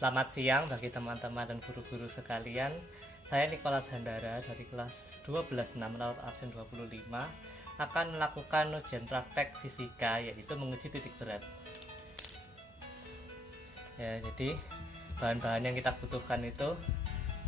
Selamat siang bagi teman-teman dan guru-guru sekalian. Saya Nicholas Handara dari kelas 12 6 laut absen 25 akan melakukan ujian praktek fisika, yaitu menguji titik berat. Ya, jadi bahan-bahan yang kita butuhkan itu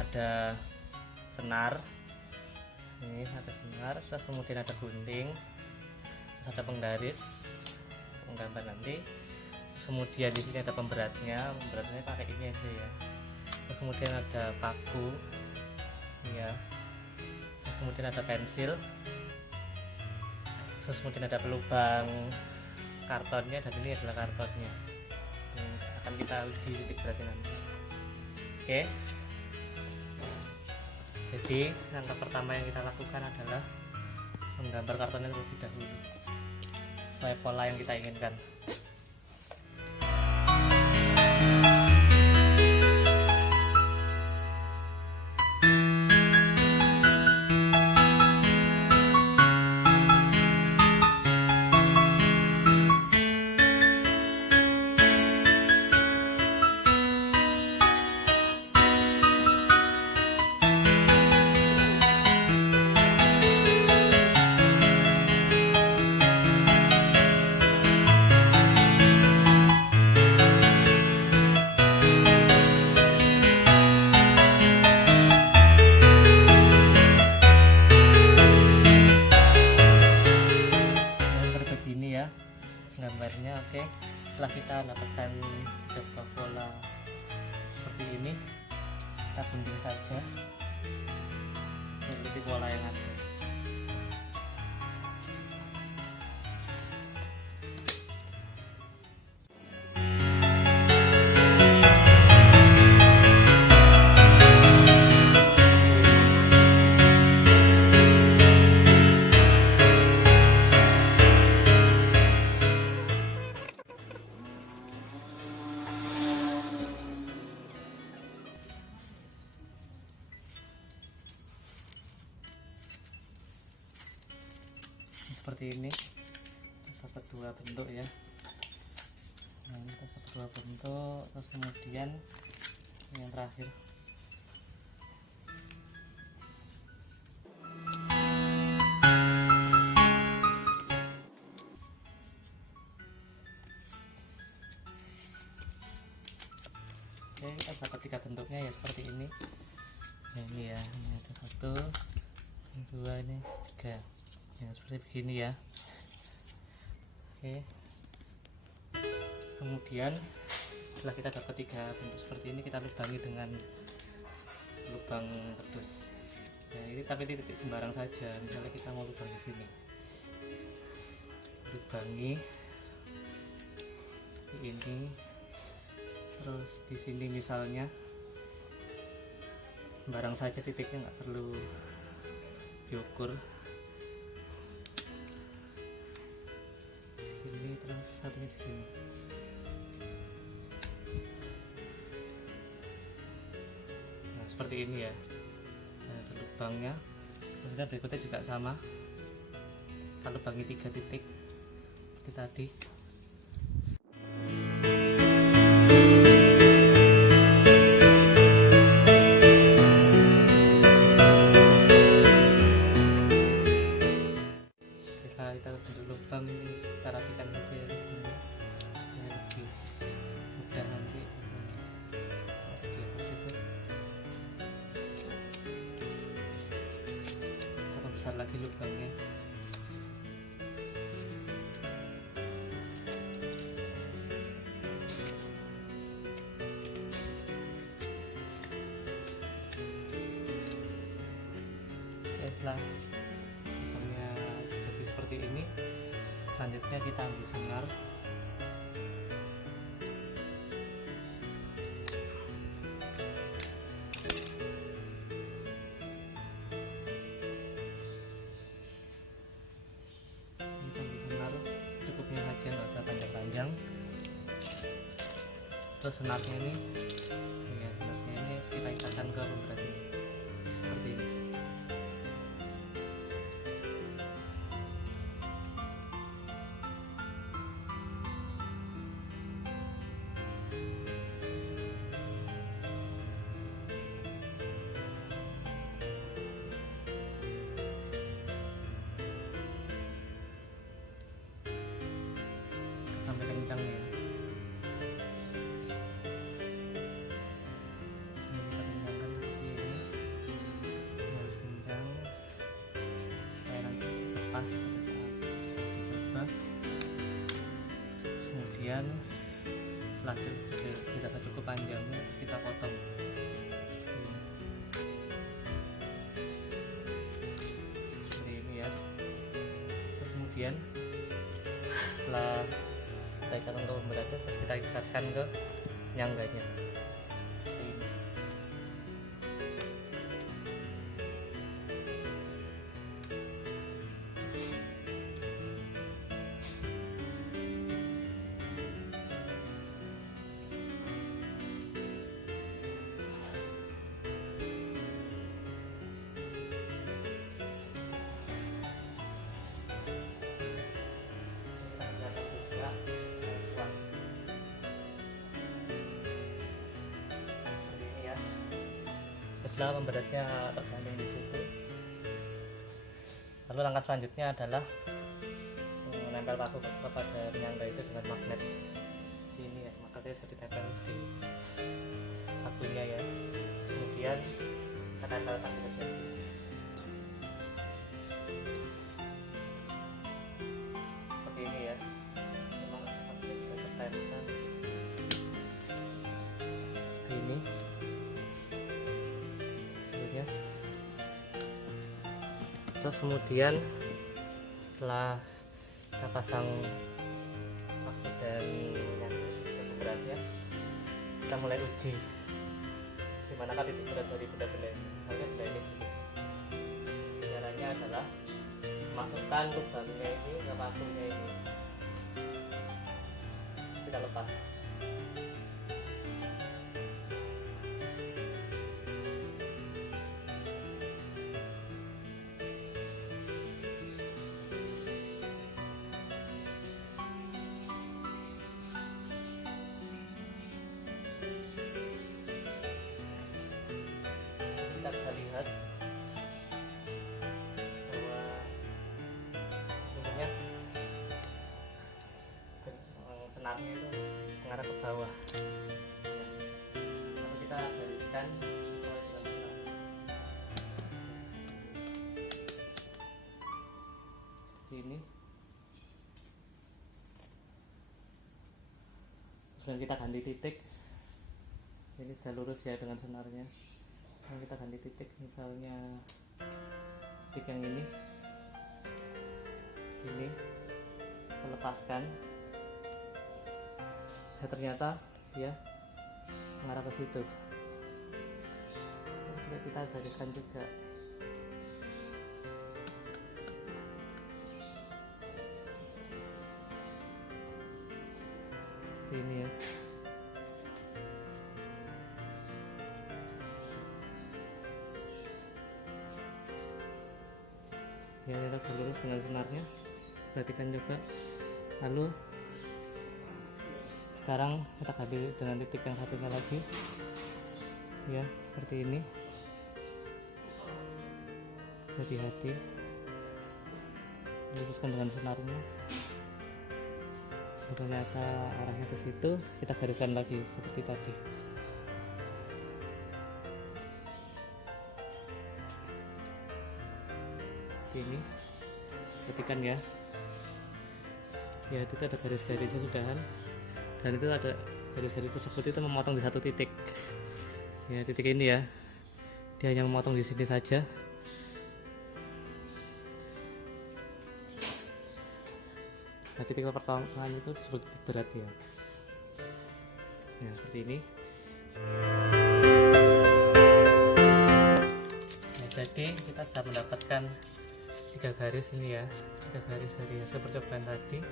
ada senar. Ini ada senar, terus kemudian ada gunting, terus ada penggaris, penggambar nanti. Terus kemudian di sini ada pemberatnya pakai ini aja ya. Terus kemudian ada paku, ya. Terus kemudian ada pensil. Terus kemudian ada pelubang kartonnya, dan ini adalah kartonnya. Ini akan kita uji titik beratnya nanti. Oke. Jadi langkah pertama yang kita lakukan adalah menggambar kartonnya terlebih dahulu sesuai pola yang kita inginkan. Gambarnya oke. Setelah kita dapatkan sebuah pola seperti ini, kita gunting saja mengikuti pola yang ada. Seperti ini kita dapat dua bentuk ya. Nah, kita dapat dua bentuk, terus kemudian yang terakhir oke, kita dapat tiga bentuknya ya, seperti ini. Nah, ini ya, ini ada satu, ini dua, ini tiga ya, seperti begini ya. Oke, kemudian setelah kita dapat tiga bentuk seperti ini, kita lubangi dengan lubang kardus. Nah, ini tapi titik sembarang saja. Misalnya kita mau lubang di sini, lubangi ini, terus di sini misalnya sembarang saja titiknya, nggak perlu diukur. Ini terus satunya di sini. Nah, seperti ini ya. Nah, lubangnya. Kemudian berikutnya juga sama. Kita lubangi tiga titik seperti tadi. Kita bentuk lubang ini kita rapikan aja ya, lebih mudah nanti di atas itu. Kita besar lagi lubangnya. Setelah seperti ini, selanjutnya kita ambil senar. Kita ambil senar cukupnya saja, nggak usah panjang-panjang. Terus senarnya ini, ya, senarnya ini kita ikatkan ke pemberat ini seperti ini. lepas pada saat dicoba. Kemudian setelah dirasa cukup panjangnya kita potong. Seperti ini ya. Terus kemudian setelah kita ikat untuk pemberatnya, terus kita ikatkan ke penyangganya. Setelah pemberatnya tergantung di situ, lalu langkah selanjutnya adalah menempel paku kepada penyangga itu dengan magnet ini ya. Magnetnya sudah ditempel di pakunya ya. Kemudian kita tempelkan di bagian seperti ini ya. Memang magnetnya bisa tertempel seperti ini. Terus kemudian setelah kita pasang paku dan beratnya, kita mulai uji di manakah titik berat dari benda-benda ini. Misalnya benda ini, caranya adalah masukkan lubangnya ini ke pakunya ini, kita lepas. Kita bisa lihat bahwa bentuknya senarnya itu mengarah ke bawah. Lalu kita gariskan sesuai dengan senar seperti ini. Dan kita ganti titik. Ini sudah lurus ya dengan senarnya. Nah, kita ganti titik, misalnya titik yang ini kita lepaskan. Ya, ternyata dia mengarah ke situ. Sudah kita gariskan juga. Seperti ini ya. Ya, kita lurus dengan senarnya, perhatikan juga. Lalu sekarang kita ganti dengan titik yang satunya lagi ya, seperti ini. Hati-hati, luruskan dengan senarnya. Ternyata arahnya ke situ, kita gariskan lagi seperti tadi. Ini perhatikan ya, ya itu ada garis-garisnya sudahan, dan itu ada garis-garis tersebut itu memotong di satu titik ya. Titik ini ya, dia hanya memotong di sini saja. Nah, titik pertengahan itu disebut titik berat ya. Nah, seperti ini. Nah, jadi kita sudah mendapatkan 3 garis ini ya, 3 garis dari hasil percobaan tadi.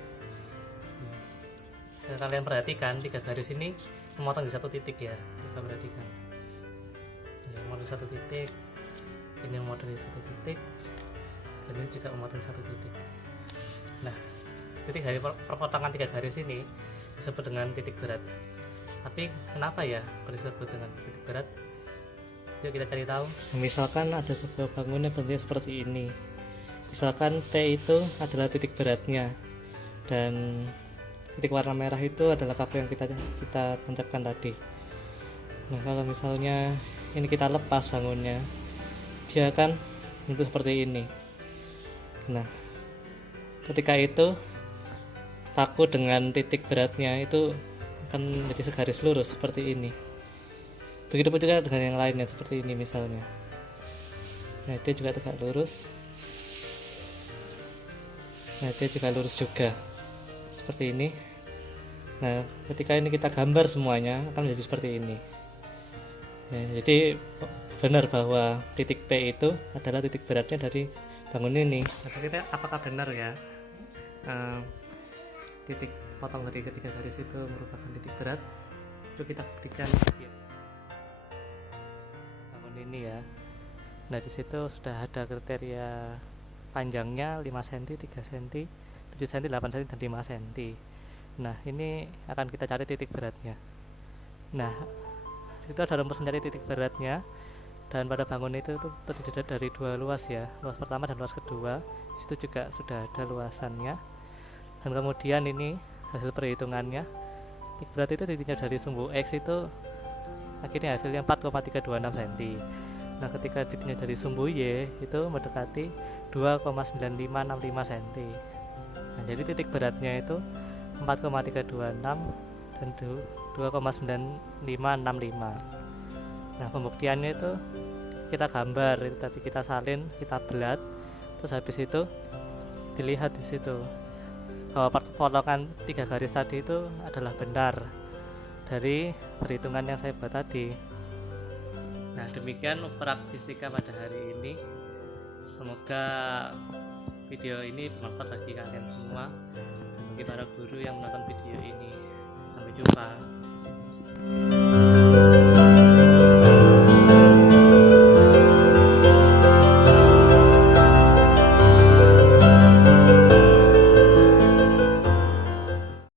Nah, kalian perhatikan 3 garis ini memotong di satu titik ya, kita perhatikan ya, memotong di satu titik, ini memotong di satu titik, dan ini juga memotong di satu titik. Nah, titik dari perpotongan 3 garis ini disebut dengan titik berat. Tapi kenapa ya disebut dengan titik berat? Yuk kita cari tahu. Misalkan ada sebuah bangunan bentuknya seperti ini. Misalkan P itu adalah titik beratnya, dan titik warna merah itu adalah paku yang kita tancapkan tadi. Nah, kalau misalnya ini kita lepas bangunnya, dia akan bentuk seperti ini. Nah, ketika itu paku dengan titik beratnya itu akan menjadi segaris lurus seperti ini. Begitupun juga dengan yang lainnya seperti ini misalnya. Nah, dia juga tegak lurus. Nah, dia juga lurus juga seperti ini. Nah, ketika ini kita gambar semuanya akan menjadi seperti ini. Nah, jadi benar bahwa titik P itu adalah titik beratnya dari bangun ini. Apakah benar ya? Titik potong dari ketiga garis itu merupakan titik berat. Itu kita buktikan bangun ini ya. Nah, di situ sudah ada kriteria panjangnya 5 cm, 3 cm, 7 cm, 8 cm, dan 5 cm. Nah, ini akan kita cari titik beratnya. Nah, itu ada rumus mencari titik beratnya, dan pada bangun itu terdiri dari dua luas ya, luas pertama dan luas kedua. Di situ juga sudah ada luasannya, dan kemudian ini hasil perhitungannya, titik berat itu ditinjau dari sumbu X itu akhirnya hasilnya 4,326 cm. Nah, ketika ditinjau dari sumbu Y itu mendekati 2,9565 cm. Nah, jadi titik beratnya itu 4,326 dan 2,9565. Nah, pembuktiannya itu kita gambar, itu tadi kita salin, kita belat, terus habis itu dilihat di situ bahwa potongan 3 garis tadi itu adalah benar dari perhitungan yang saya buat tadi. Nah, demikian praktistika pada hari ini. Semoga video ini bermanfaat bagi kalian semua, bagi para guru yang menonton video ini. Sampai jumpa.